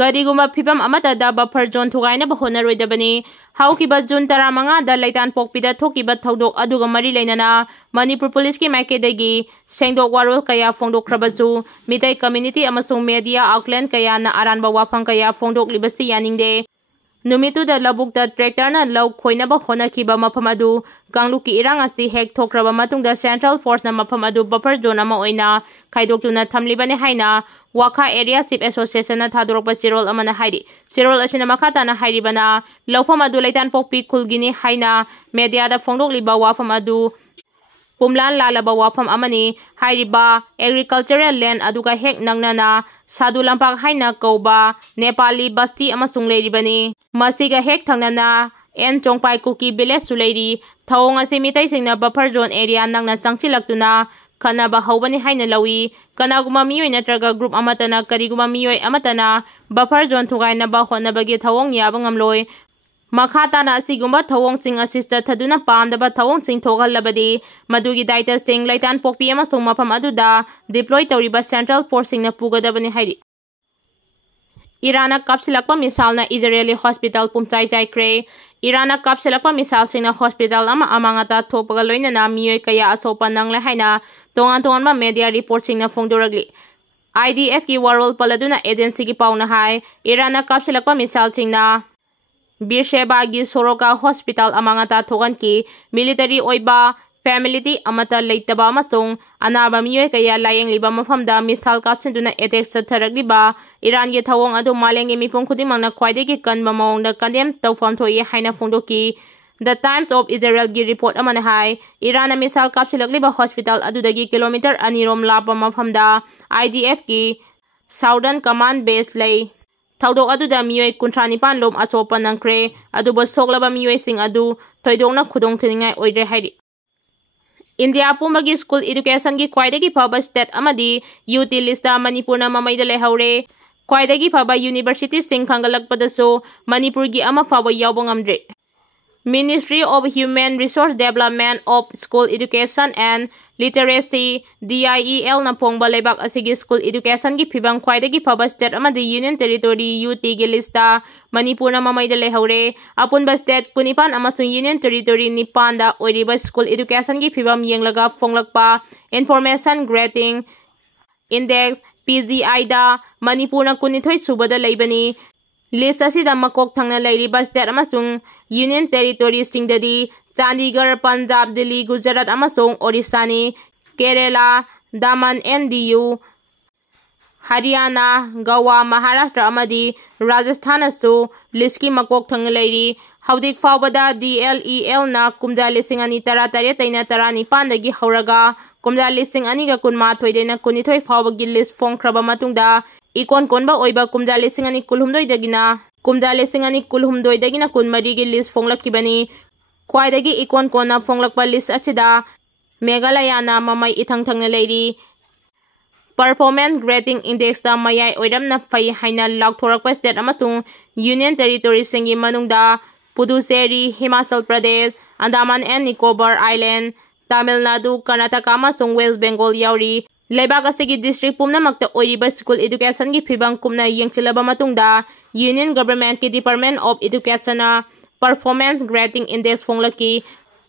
Kariguma phibam amatada buffer zone thugainaba honaroidabani. Haukiba June 15 da Laitan Pokpida thokiba thaudok aduga mari leinana Manipur Police ki maikedaigi sengdok warol kaya fongdokrabasu Meitei community amasung media outlet kaya na aranba wafang kaya fongdok libasi yaningde. Numitu da labukta tractor na law khoinaba honakiba mafam adu kangluki irang asi hek thokraba matungda Central Force na mafam adu buffer zone ama oina khaidokuna thamlibani haina Waka Area Chief Association na thadorokpa chirol amana hairi chirol asina makhata na hairi bana lawfam adu Laitan Pokpi khulgini haina media da fongdok liba wafam adu Pumlan lalaba wafam amani hairiba agricultural land aduga hek nangnana Sadu lampak haina kauba Nepali basti amasung leiribani masiga hek thangnana en chongpai kuki village sulairi thawong ase Meitei singna buffer zone area nangna sangchilaktuna kanaba hawbani haina lawi kanaguma miyoi natraga group amatana kariguma miyoi amatana buffer zone thugainaba honabagi thawong yaba ngamloi Makhatana asigumba thawong sing assista thaduna pamdaba thawong sing thogalabadi madugi daita sing Laitan Pokpi amasung mafam aduda deploy tawriba Central Force singna pugadabani hairi Irana kapsilakpa misalna Israeli Hospital pungchai chaikhre Irana kapsilakpa misal singna hospital ama amangata thopaga loinana miyoi kaya asopa nangla haina tongan ba media report singna fongdoragli IDF ki warol paladuna agency ki pauna hai Irana kapsilakpa misal singna Birshebagi Soroka Hospital amangata thogan ki military oiba family amata leitaba amasung anaba miyoi kaya layeng liba mafamda misal kapsinduna attack satharagliba Iran ge thawong adu malenge mipong khudimangna khwaidegi kanba maungda condemn tawfam thoi haina fongdoki The Times of Israel gi report amana hai Iran misal kapsilagliba hospital adudagi kilometer anirom lapa mafamda IDF ki Southern Command base lay Thaudok aduda miyoi 35 lom asopa nangkre aduba soklaba miyoi sing adu thoidokna khudong thiningai oire hairi India pumbagi school education gi khwaidagi phaba state amadi UT list da Manipur na mamaida leihwre khwaidagi phaba university sing khangalakpadaso Manipur gi ama phaba yawba ngamdre Ministry of Human Resource Development of School Education and Literacy DIEL na pongba lebak asigi school education gi phibang khwaidagi phaba state amadi Union Territory UT gi lista Manipur na mamaida leihwre apunba state kunipan amasung Union Territory nipanda oiriba school education gi phibam yenglaga fonglakpa information grading index PGI da Manipur na kunithoi subada leibani list asida makok thangna leiriba state amasung Union Territory singdadi Chandigarh Punjab Delhi Gujarat amasung Orissa ni Kerala Daman and Diu Haryana Goa Maharashtra amadi Rajasthan asu liski makok thang leiri haudik fawbada DLEL na kumja lising ani taratare taina tarani pandagi hauraga kumja lising ani ga kunma thoidena kunithoi fawbagi list fongkraba matungda ikon konba oiba kumja lising ani kulhumdoi dagina kumja lising ani kulhumdoi dagina kunmari gi list fonglakibani khwaidagi ikon kona fonglakpa list asida Meghalaya na mamai ithang thangna leiri Performance Grading Index da mayai oiramna phai haina lakthorakpa state amatung Union Territory singi manungda Puducherry Himachal Pradesh Andaman and Nicobar Island Tamil Nadu Karnataka amasung West Bengal yauri leibak asigi district pumnamakta oiriba school education gi phibang kumna yengchilaba matungda Union Government ki Department of Education na Performance Grading Index fonglaki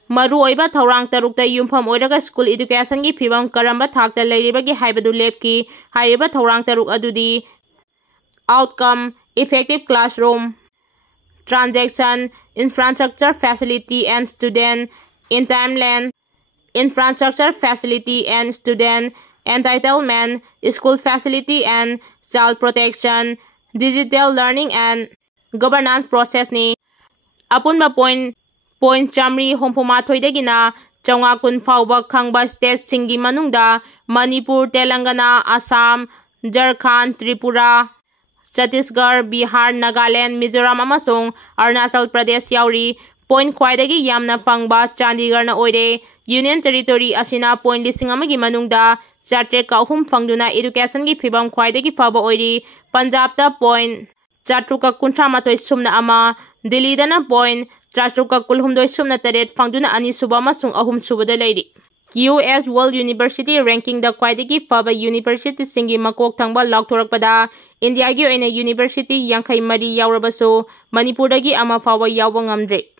maru oiba thorang tarukta yumpham oiraga school education gi phibam karamba thakta leiribagi haibadu lepki haiba thorang taruk adudi outcome effective classroom transaction infrastructure facility and student in timeline infrastructure facility and student entitlement school facility and child protection digital learning and governance process ni apunba point chamri hompoma thoidagina chawnga kun fawba khangba state singi manungda Manipur Telangana Assam Jharkhand Tripura Chhattisgarh Bihar Nagaland Mizoram amasung Arunachal Pradesh yauri point khwaidagi yamna fangba Chandigarh na oire Union Territory asina point lising amagi manungda chatre ka hum fangduna education gi phibam khwaidagi phaba oiri Punjab ta point chatruka kunthra matoi sumna ama Delhi dana point Trashruka kulhumdoi sumna taret fangduna ani suba masung ahum subada leiri US World University Ranking da Kwaidagi Faba University Singi Makok Thangba Lauktorakpada India gi oina University Yankai Mari Yaurabaso Manipur dagi ama fawa yawba ngamdre